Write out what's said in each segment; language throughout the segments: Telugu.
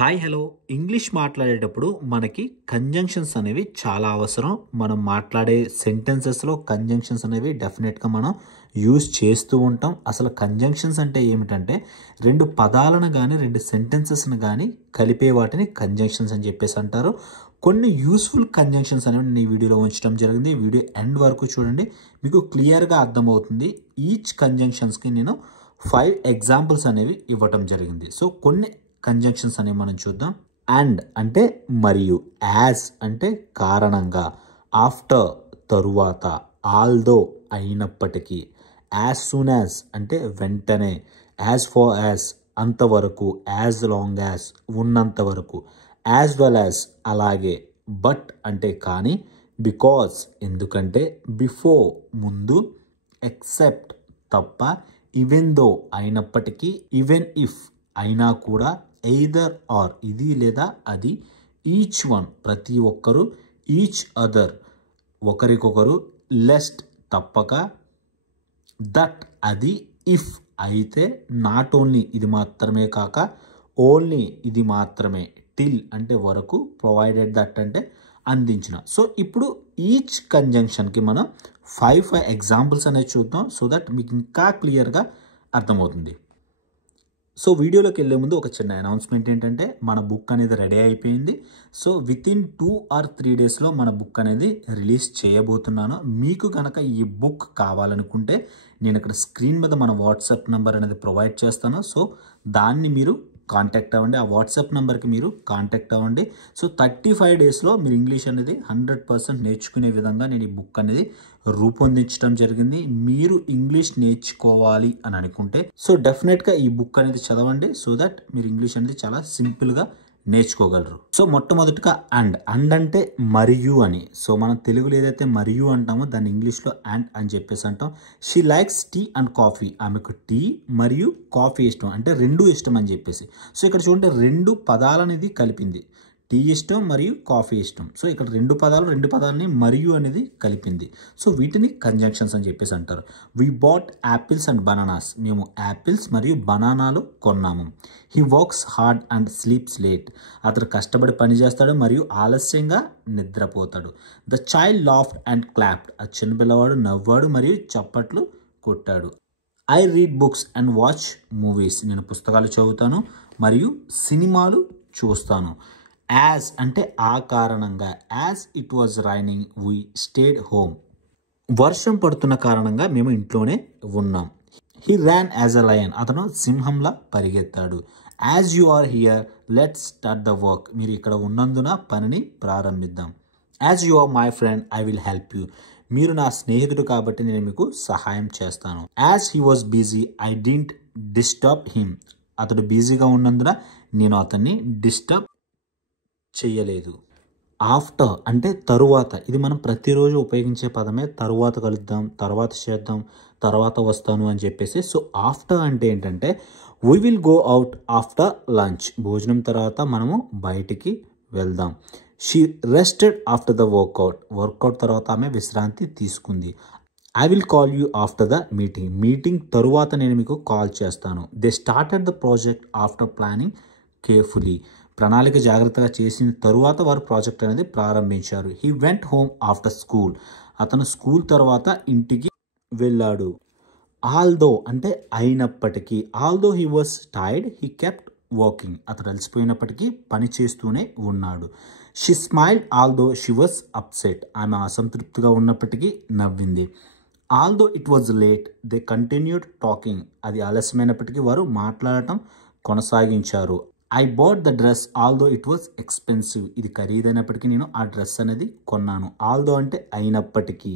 హాయ్ హలో ఇంగ్లీష్ మాట్లాడేటప్పుడు మనకి కంజంక్షన్స్ అనేవి చాలా అవసరం. మనం మాట్లాడే సెంటెన్సెస్లో కంజంక్షన్స్ అనేవి డెఫినెట్గా మనం యూజ్ చేస్తూ ఉంటాం. అసలు కంజంక్షన్స్ అంటే ఏమిటంటే రెండు పదాలను కానీ రెండు సెంటెన్సెస్ని కానీ కలిపే వాటిని కంజంక్షన్స్ అని చెప్పేసి అంటారు. కొన్ని యూస్ఫుల్ కంజంక్షన్స్ అనేవి నేను ఈ వీడియోలో ఉంచడం జరిగింది. వీడియో ఎండ్ వరకు చూడండి, మీకు క్లియర్గా అర్థమవుతుంది. ఈచ్ కంజంక్షన్స్కి నేను 5 ఎగ్జాంపుల్స్ అనేవి ఇవ్వటం జరిగింది. సో కొన్ని కంజంక్షన్స్ అనేవి మనం చూద్దాం. అండ్ అంటే మరియు, యాజ్ అంటే కారణంగా, ఆఫ్టర్ తరువాత, ఆల్దో అయినప్పటికీ, యాజ్ సూన్ యాజ్ అంటే వెంటనే, యాజ్ ఫార్ యాజ్ అంతవరకు, యాజ్ లాంగ్ యాజ్ ఉన్నంత వరకు, యాజ్ వెల్ యాజ్ అలాగే, బట్ అంటే కానీ, బికాజ్ ఎందుకంటే, బిఫోర్ ముందు, ఎక్సెప్ట్ తప్ప, ఈవెన్ దో అయినప్పటికీ, ఈవెన్ ఇఫ్ అయినా కూడా, ఎయిదర్ ఆర్ ఇది లేదా అది, ఈచ్ వన్ ప్రతి ఒక్కరు, ఈచ్ అదర్ ఒకరికొకరు, లెస్ట్ తప్పక, దట్ అది, ఇఫ్ అయితే, నాట్ ఓన్లీ ఇది మాత్రమే కాక, ఓన్లీ ఇది మాత్రమే, టిల్ అంటే వరకు, ప్రొవైడెడ్ దట్ అంటే అందించిన. సో ఇప్పుడు ఈచ్ కంజంక్షన్కి మనం 5 ఎగ్జాంపుల్స్ అనేవి చూద్దాం, సో దట్ మీకు ఇంకా క్లియర్గా అర్థమవుతుంది. సో వీడియోలోకి వెళ్ళే ముందు ఒక చిన్న అనౌన్స్మెంట్ ఏంటంటే, మన బుక్ అనేది రెడీ అయిపోయింది. సో వితిన్ 2 or 3 డేస్లో మన బుక్ అనేది రిలీజ్ చేయబోతున్నాను. మీకు కనుక ఈ బుక్ కావాలనుకుంటే నేను ఇక్కడ స్క్రీన్ మీద మన వాట్సాప్ నెంబర్ అనేది ప్రొవైడ్ చేస్తాను. సో దాన్ని మీరు కాంటాక్ట్ అవ్వండి, ఆ వాట్సాప్ నెంబర్కి మీరు కాంటాక్ట్ అవ్వండి. సో 35 డేస్లో మీరు ఇంగ్లీష్ అనేది 100% నేర్చుకునే విధంగా నేను ఈ బుక్ అనేది రూపొందించడం జరిగింది. మీరు ఇంగ్లీష్ నేర్చుకోవాలి అని అనుకుంటే సో డెఫినెట్గా ఈ బుక్ అనేది చదవండి, సో దట్ మీరు ఇంగ్లీష్ అనేది చాలా సింపుల్గా నేర్చుకోగలరు. సో మొట్టమొదటిగా అండ్ అంటే మరియు అని. సో మనం తెలుగులో ఏదైతే మరియు అంటామో దాన్ని ఇంగ్లీష్లో అండ్ అని చెప్పేసి అంటాం. She likes tea and coffee, ఆమెకు టీ మరియు కాఫీ ఇష్టం, అంటే రెండు ఇష్టం అని చెప్పేసి. సో ఇక్కడ చూడండి, రెండు పదాలు అనేది కలిపింది, టీ ఇష్టం మరియు కాఫీ ఇష్టం. సో ఇక్కడ రెండు పదాలని మరియు అనేది కలిపింది. సో వీటిని కంజంక్షన్స్ అని చెప్పేసి అంటారు. We bought apples and bananas, మేము యాపిల్స్ మరియు బనానాలు కొన్నాము. He works hard and sleeps late, అతడు కష్టపడి పని చేస్తాడు మరియు ఆలస్యంగా నిద్రపోతాడు. The child laughed and clapped, ఆ చిన్నపిల్లవాడు నవ్వాడు మరియు చప్పట్లు కొట్టాడు. I read books and watch movies, నేను పుస్తకాలు చదువుతాను మరియు సినిమాలు చూస్తాను. యాజ్ అంటే ఆ కారణంగా, as it was raining we stayed home, వర్షం పడుతున్న కారణంగా మేము ఇంట్లోనే ఉన్నాం. He ran as a lion, అతను సింహంలా పరిగెత్తాడు. As you are here let's start the work, మీరు ఇక్కడ ఉన్నందున పనిని ప్రారంభిద్దాం. As you are my friend I will help you, మీరు నా స్నేహితుడు కాబట్టి నేను మీకు సహాయం చేస్తాను. As he was busy I didn't disturb him, అతడు బిజీగా ఉన్నందున నేను అతన్ని డిస్టర్బ్ చెయ్యలేదు. ఆఫ్టర్ అంటే తరువాత, ఇది మనం ప్రతిరోజు ఉపయోగించే పదమే. తరువాత కలుద్దాం, తర్వాత చేద్దాం, తర్వాత వస్తాను అని చెప్పేసి. సో ఆఫ్టర్ అంటే ఏంటంటే, we will go out after lunch, భోజనం తర్వాత మనము బయటికి వెళ్దాం. She rested after the work out తర్వాత ఆమె విశ్రాంతి తీసుకుంది. I will call you after the meeting తరువాత నేను మీకు కాల్ చేస్తాను. They started the project after planning carefully, ప్రణాళిక జాగ్రత్తగా చేసిన తరువాత వారు ప్రాజెక్ట్ అనేది ప్రారంభించారు. He went home after school, అతను స్కూల్ తర్వాత ఇంటికి వెళ్ళాడు. ఆల్దో అంటే అయినప్పటికీ, although he was tired he kept working, అతడు అలసిపోయినప్పటికీ పని చేస్తూనే ఉన్నాడు. She smiled although she was upset, ఆమె అసంతృప్తిగా ఉన్నప్పటికీ నవ్వింది. Although it was late they continued talking, అది ఆలస్యమైనప్పటికీ వారు మాట్లాడటం కొనసాగించారు. I bought the dress although it was expensive, ఇది ఖరీదైనప్పటికీ నేను ఆ డ్రెస్ అనేది కొన్నాను. ఆల్దో అంటే అయినప్పటికీ.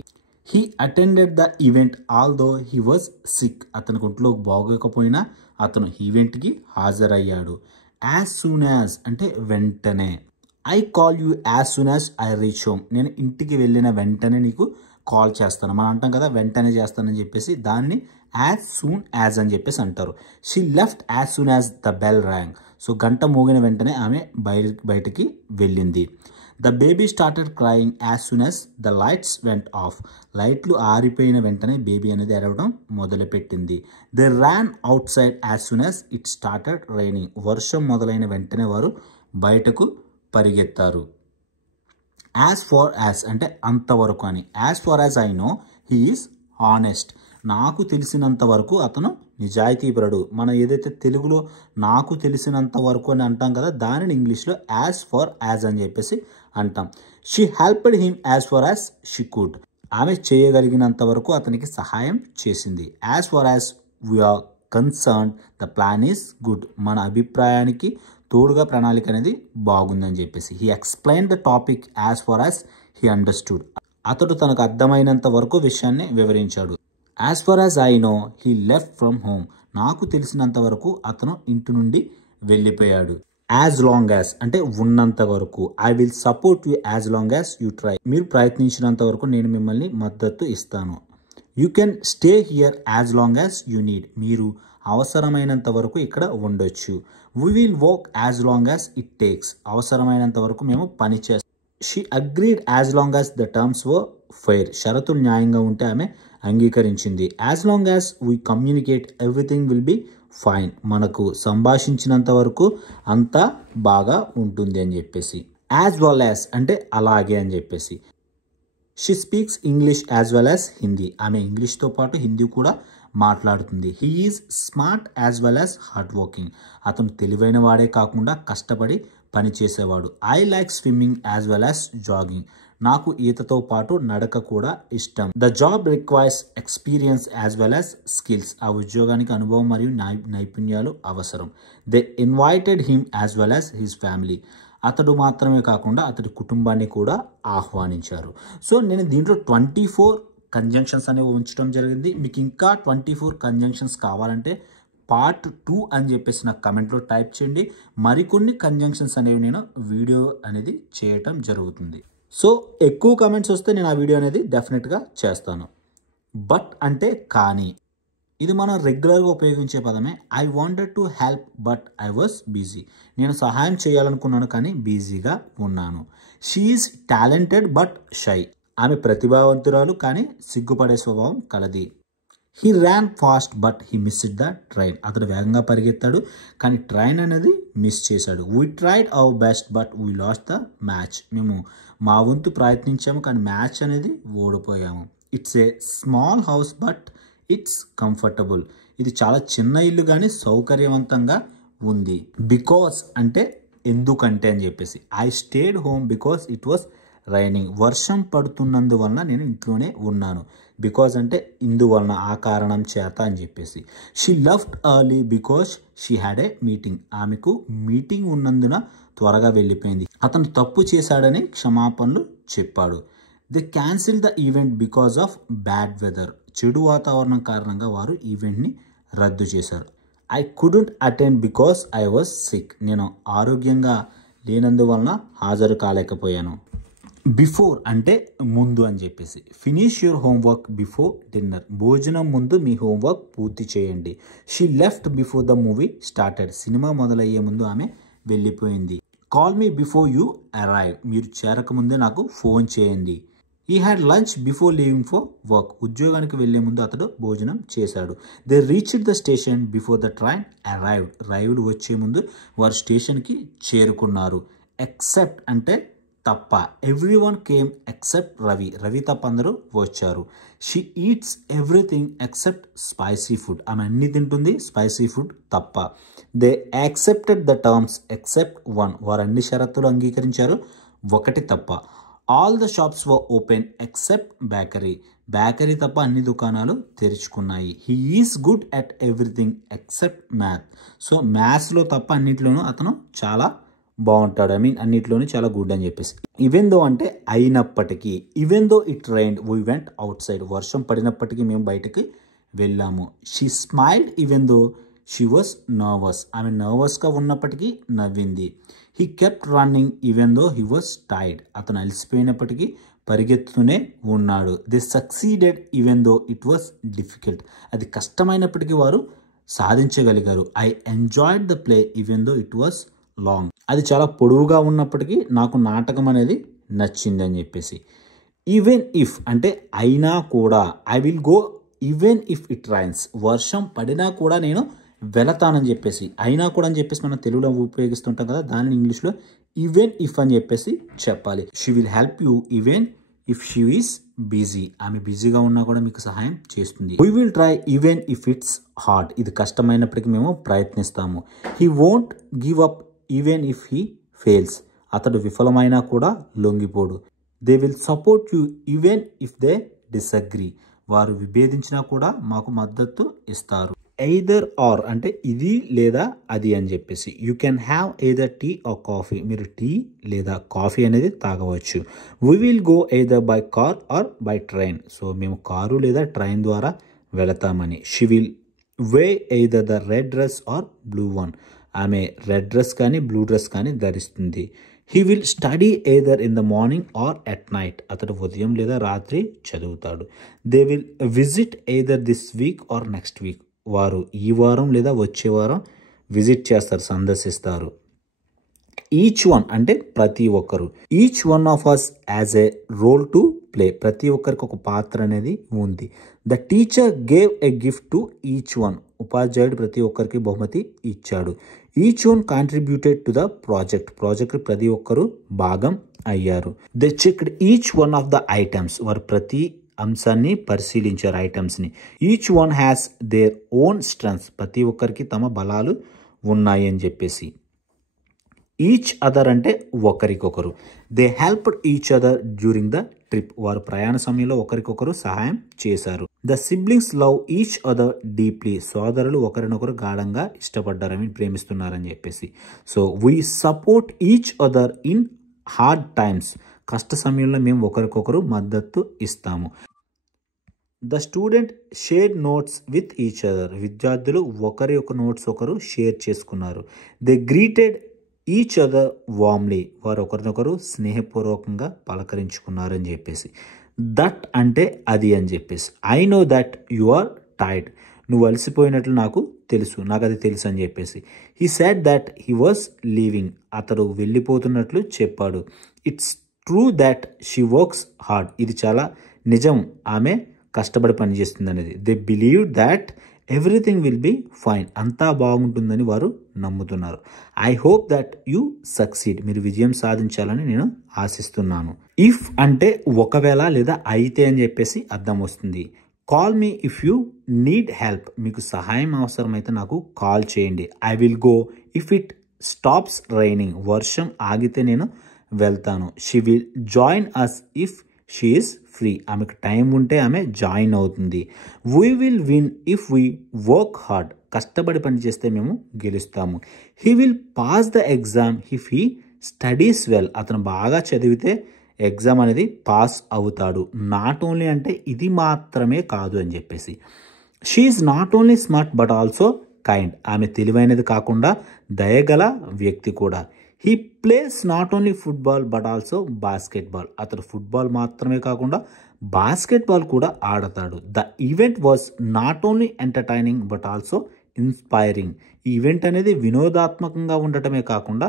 He attended the event although he was sick, అతనికి ఒంట్లో బాగోకపోయినా అతను ఈవెంట్కి హాజరయ్యాడు. యాజ్ సూన్ యాజ్ అంటే వెంటనే. I call you as soon as I reach home, నేను ఇంటికి వెళ్ళిన వెంటనే నీకు కాల్ చేస్తాను. మనం అంటాం కదా వెంటనే చేస్తానని చెప్పేసి, దాన్ని యాజ్ సూన్ యాజ్ అని చెప్పేసి అంటారు. She left as soon as the bell rang, so గంట మోగిన వెంటనే ఆమె బయటికి వెళ్ళింది. The baby started crying as soon as the lights went off. లైట్లు ఆరిపోయిన వెంటనే బేబీ అనేది ఏడవడం మొదలుపెట్టింది. They ran out side as soon as it started raining. వర్షం మొదలైన వెంటనే వారు బయటకు పరిగెత్తారు. యాజ్ ఫార్ యాజ్ అంటే అంతవరకు అని. As far as I know he is honest. నాకు తెలిసినంత వరకు అతను నిజాయితీపరుడు. మనం ఏదైతే తెలుగులో నాకు తెలిసినంత వరకు అని అంటాం కదా, దానిని ఇంగ్లీష్లో యాజ్ ఫార్ యాజ్ అని చెప్పేసి అంటాం. She helped him as far as she could. ఆమె చేయగలిగినంత వరకు అతనికి సహాయం చేసింది. As far as we're concerned the plan is good. మన అభిప్రాయానికి తోడుగా ప్రణాళిక అనేది బాగుందని చెప్పేసి. He explain the topic as far as he understood. అతడు తనకు అర్థమైనంత వరకు విషయాన్ని వివరించాడు. As far as I know he left from home. నాకు తెలిసినంత వరకు అతను ఇంటి నుండి వెళ్ళిపోయాడు. యాజ్ లాంగ్ యాజ్ అంటే ఉన్నంత వరకు. I will support you as long as you try. మీరు ప్రయత్నించినంత వరకు నేను మిమ్మల్ని మద్దతు ఇస్తాను. You can stay here as long as you need. మీరు అవసరమైనంత వరకు ఇక్కడ ఉండొచ్చు. We will work as long as it takes. అవసరమైనంత వరకు మేము పని చేస్తాం. She agreed as long as the terms were fair. షరతులు న్యాయంగా ఉంటే ఆమె అంగీకరించింది. As long as we communicate everything will be fine. మనకు సంభాషించినంత వరకు అంతా బాగా ఉంటుంది అని చెప్పేసి. యాజ్ వెల్ యాజ్ అంటే అలాగే అని చెప్పేసి. She speaks English as well as Hindi. ఆమె ఇంగ్లీష్తో పాటు హిందీ కూడా మాట్లాడుతుంది. He is smart as well as hard working. అతను తెలివైన వాడే కాకుండా కష్టపడి పనిచేసేవాడు. I like swimming as well as jogging. నాకు ఈతతో పాటు నడక కూడా ఇష్టం. The job requires experience as well as skills. ఆ ఉద్యోగానికి అనుభవం మరియు నైపుణ్యాలు అవసరం. They invited him as well as his family. అతడు మాత్రమే కాకుండా అతడి కుటుంబాన్ని కూడా ఆహ్వానించారు. సో నేను దీంట్లో 24 కంజంక్షన్స్ అనేవి ఉంచడం జరిగింది. మీకు ఇంకా 24 కంజంక్షన్స్ కావాలంటే పార్ట్ 2 అని చెప్పేసి నాకు కమెంట్లో టైప్ చేయండి. మరికొన్ని కంజంక్షన్స్ అనేవి నేను వీడియో అనేది చేయటం జరుగుతుంది. సో ఎక్కువ కమెంట్స్ వస్తే నేను ఆ వీడియో అనేది డెఫినెట్గా చేస్తాను. బట్ అంటే కానీ, ఇది మనం రెగ్యులర్గా ఉపయోగించే పదమే. I wanted to help but I was busy. నేను సహాయం చేయాలనుకున్నాను కానీ బిజీగా ఉన్నాను. She is talented but shy. ఆమె ప్రతిభావంతురాలు కానీ సిగ్గుపడే స్వభావం కలది. He ran fast but he missed the train. అతడు వేగంగా పరిగెత్తాడు కానీ ట్రైన్ అనేది మిస్ చేశాడు. We tried our best but we lost the match. మేము మా వంతు ప్రయత్నించాము కానీ మ్యాచ్ అనేది ఓడిపోయాము. It's a small house but it's comfortable. ఇది చాలా చిన్న ఇల్లు కానీ సౌకర్యవంతంగా ఉంది. బికాస్ అంటే ఎందుకంటే అని చెప్పేసి. I stayed home because it was raining. వర్షం పడుతున్నందువలన నేను ఇంట్లోనే ఉన్నాను. బికాజ్ అంటే ఇందువలన, ఆ కారణం చేత అని చెప్పేసి. She left early because she had a meeting. ఆమెకు మీటింగ్ ఉన్నందున త్వరగా వెళ్ళిపోయింది. అతను తప్పు చేశాడని క్షమాపణలు చెప్పాడు. They cancel the event because of bad weather. చెడు వాతావరణం కారణంగా వారు ఈవెంట్ని రద్దు చేశారు. I couldn't attend because I was sick. నేను ఆరోగ్యంగా లేనందువలన హాజరు కాలేకపోయాను. బిఫోర్ అంటే ముందు అని చెప్పేసి. Finish your homework before dinner. భోజనం ముందు మీ హోంవర్క్ పూర్తి చేయండి. She left before the movie started. సినిమా మొదలయ్యే ముందు ఆమె వెళ్ళిపోయింది. Call me before you arrive. మీరు చేరకముందే నాకు ఫోన్ చేయండి. He had lunch before leaving for work. ఉద్యోగానికి వెళ్లే ముందు అతడు భోజనం చేశాడు. They reached the station before the train arrived. రైలు వచ్చే ముందు వారు స్టేషన్కి చేరుకున్నారు. ఎక్సెప్ట్ అంటే తప్ప. Everyone came except Ravi. Ravi తప్ప అందరూ వచ్చారు. She eats everything except spicy food. ఆమె అన్ని తింటుంది, స్పైసీ ఫుడ్ తప్ప. They accepted the terms except one. వారు అన్ని షరతులు అంగీకరించారు, ఒకటి తప్ప. All the shops were open except bakery. Bakery తప్ప అన్ని దుకాణాలు తెరుచుకున్నాయి. He is good at everything except math. So మ్యాథ్స్లో తప్ప అన్నింటిలోనూ అతను చాలా బాగుంటాడు. అన్నిట్లోనే చాలా గుడ్ అని చెప్పేసి. ఈవెన్ దో అంటే అయినప్పటికీ. Even though it rained we went outside. వర్షం పడినప్పటికీ మేము బయటకి వెళ్ళాము. She smiled even though she was nervous. ఆమె నర్వస్గా ఉన్నప్పటికీ నవ్వింది. He kept running even though he was tired. అతను అలసిపోయినప్పటికీ పరిగెత్తుతూనే ఉన్నాడు. They succeeded even though it was difficult. అది కష్టమైనప్పటికీ వారు సాధించగలిగారు. I enjoyed the play even though it was long. అది చాలా పొడవుగా ఉన్నప్పటికీ నాకు నాటకం అనేది నచ్చింది అని చెప్పేసి. ఈవెన్ ఇఫ్ అంటే అయినా కూడా, I will go even if it rains, వర్షం పడినా కూడా నేను వెళతానని చెప్పేసి. అయినా కూడా అని చెప్పేసి మనం తెలుగులో ఉపయోగిస్తుంటాం కదా, దానిని ఇంగ్లీష్లో ఈవెన్ ఇఫ్ అని చెప్పేసి చెప్పాలి. She will help you even if she is busy. ఆమె బిజీగా ఉన్నా కూడా మీకు సహాయం చేస్తుంది. We will try even if it's hard. ఇది కష్టమైనప్పటికీ మేము ప్రయత్నిస్తాము. He won't give up even if he fails. అతడు విఫలమైనా కూడా లొంగిపోడు. They will support you even if they disagree. వారు విభేదించినా కూడా మాకు మద్దతు ఇస్తారు. ఎయిదర్ ఆర్ అంటే ఇది లేదా అది అని చెప్పేసి. You can have either tea or coffee. మీరు టీ లేదా కాఫీ అనేది తాగవచ్చు. We will go either by car or by train. So మేము కారు లేదా ట్రైన్ ద్వారా వెళతామని. She will wear either the red dress or blue one. ఆమె రెడ్ డ్రెస్ కానీ బ్లూ డ్రెస్ కానీ ధరిస్తుంది. He will study either in the morning or at night. అతడు ఉదయం లేదా రాత్రి చదువుతాడు. They will visit either this week or next week. వారు ఈ వారం లేదా వచ్చే వారం విజిట్ చేస్తారు, సందర్శిస్తారు. ఈచ్ వన్ అంటే ప్రతి ఒక్కరు. Each one of us has a role to play. ప్రతి ఒక్కరికి ఒక పాత్ర అనేది ఉంది. The teacher gave a gift to each one. ఉపాధ్యాయుడు ప్రతి ఒక్కరికి బహుమతి ఇచ్చాడు. Each one contributed to the project. Project ప్రతి ఒక్కరు భాగం అయ్యారు. They checked each one of the items. వారు ప్రతి అంశాన్ని పరిశీలించారు, ఐటమ్స్ని. Each one has their own strengths. ప్రతి ఒక్కరికి తమ బలాలు ఉన్నాయి అని చెప్పేసి. ఈచ్ అదర్ అంటే ఒకరికొకరు. They helped each other during the trip. వారు ప్రయాణ సమయంలో ఒకరికొకరు సహాయం చేశారు. The siblings love each other deeply. సోదరులు ఒకరినొకరు గాఢంగా ఇష్టపడ్డారని, ప్రేమిస్తున్నారని చెప్పేసి. So we support each other in hard times. కష్ట సమయంలో మేము ఒకరికొకరు మద్దతు ఇస్తాము. The student share notes with each other. విద్యార్థులు ఒకరి యొక్క నోట్స్ ఒకరు షేర్ చేసుకున్నారు. They greeted each other warmly. వారు ఒకరినొకరు స్నేహపూర్వకంగా పలకరించుకున్నారని చెప్పేసి. దట్ అంటే అది అని చెప్పేసి. I know that you are tired. నువ్వు అలసిపోయినట్లు నాకు తెలుసు, నాకు అది తెలుసు అని చెప్పేసి. He said that he was leaving. అతడు వెళ్ళిపోతున్నట్లు చెప్పాడు. It's true that she works hard. ఇది చాలా నిజం, ఆమె కష్టపడి పనిచేస్తుంది అనేది. They believe that everything will be fine. అంతా బాగుంటుందని వారు నమ్ముతున్నారు. I hope that you succeed. మీరు విజయం సాధించాలని నేను ఆశిస్తున్నాను. ఇఫ్ అంటే ఒకవేళ లేదా అయితే అని చెప్పేసి అర్థం వస్తుంది. Call me if you need help. మీకు సహాయం అవసరమైతే నాకు కాల్ చేయండి. I will go if it stops raining. వర్షం ఆగితే నేను వెళ్తాను. She will join us if she is free. ఆమెకు టైం ఉంటే ఆమె జాయిన్ అవుతుంది. We will win if we work hard. కష్టపడి పనిచేస్తే మేము గెలుస్తాము. He will pass the exam if he studies well. అతను బాగా చదివితే ఎగ్జామ్ అనేది పాస్ అవుతాడు. నాట్ ఓన్లీ అంటే ఇది మాత్రమే కాదు అని చెప్పేసి. She is not only smart but also kind. ఆమె తెలివైనది కాకుండా దయగల వ్యక్తి కూడా. He plays not only football but also basketball. అతడు ఫుట్బాల్ మాత్రమే కాకుండా బాస్కెట్బాల్ కూడా ఆడతాడు. The event was not only entertaining but also inspiring. ఈ ఈవెంట్ అనేది వినోదాత్మకంగా ఉండటమే కాకుండా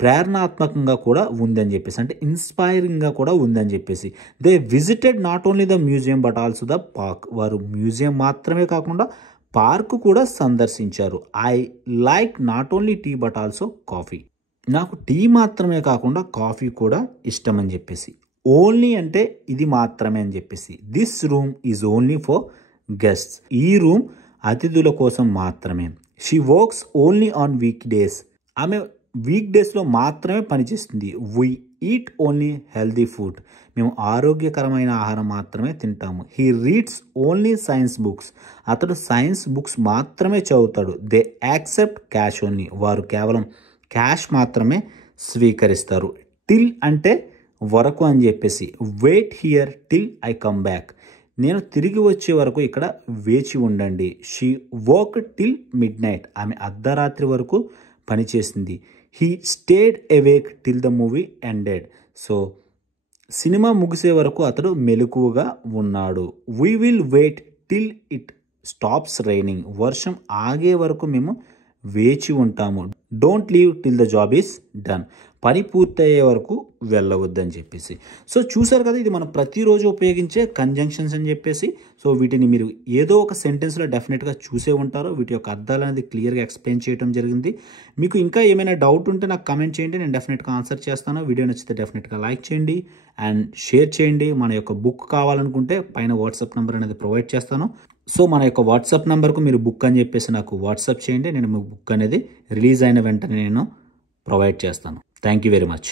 ప్రేరణాత్మకంగా కూడా ఉందని చెప్పేసి, అంటే ఇన్స్పైరింగ్గా కూడా ఉందని చెప్పేసి. They visited not only the museum but also the park. వారు మ్యూజియం మాత్రమే కాకుండా పార్క్ కూడా సందర్శించారు. I like not only tea but also coffee. నాకు టీ మాత్రమే కాకుండా కాఫీ కూడా ఇష్టం అని చెప్పేసి. ఓన్లీ అంటే ఇది మాత్రమే అని చెప్పేసి. This room is only for guests. ఈ రూమ్ అతిథుల కోసం మాత్రమే. She works only on week days. ఆమె వీక్ డేస్లో మాత్రమే పనిచేస్తుంది. We eat only healthy food. మేము ఆరోగ్యకరమైన ఆహారం మాత్రమే తింటాము. He reads only science books. అతడు సైన్స్ బుక్స్ మాత్రమే చదువుతాడు. They accept cash only. వారు కేవలం క్యాష్ మాత్రమే స్వీకరిస్తారు. టిల్ అంటే వరకు అని చెప్పేసి. Wait here till I come back. నేను తిరిగి వచ్చే వరకు ఇక్కడ వేచి ఉండండి. She work till midnight. ఆమె అర్ధరాత్రి వరకు పనిచేసింది. He stayed awake till the movie ended. So సినిమా ముగిసే వరకు అతడు మెలకువగా ఉన్నాడు. We will wait till it stops raining, వర్షం ఆగే వరకు మేము వేచి ఉంటాము. Don't leave till the job is done, పని పూర్తయ్యే వరకు వెళ్ళవద్దని చెప్పేసి. సో చూసారు కదా, ఇది మనం ప్రతిరోజు ఉపయోగించే కంజంక్షన్స్ అని చెప్పేసి. సో వీటిని మీరు ఏదో ఒక సెంటెన్స్లో డెఫినెట్గా చూసే ఉంటారు. వీటి యొక్క అర్థాలు అనేది క్లియర్గా ఎక్స్ప్లెయిన్ చేయడం జరిగింది. మీకు ఇంకా ఏమైనా డౌట్ ఉంటే నాకు కమెంట్ చేయండి, నేను డెఫినెట్గా ఆన్సర్ చేస్తాను. వీడియో నచ్చితే డెఫినెట్గా లైక్ చేయండి అండ్ షేర్ చేయండి. మన యొక్క బుక్ కావాలనుకుంటే పైన వాట్సాప్ నెంబర్ అనేది ప్రొవైడ్ చేస్తాను. సో మన యొక్క వాట్సాప్ నెంబర్కు మీరు బుక్ అని చెప్పేసి నాకు వాట్సాప్ చేయండి. నేను మీ బుక్ అనేది రిలీజ్ అయిన వెంటనే నేను ప్రొవైడ్ చేస్తాను. Thank you very much.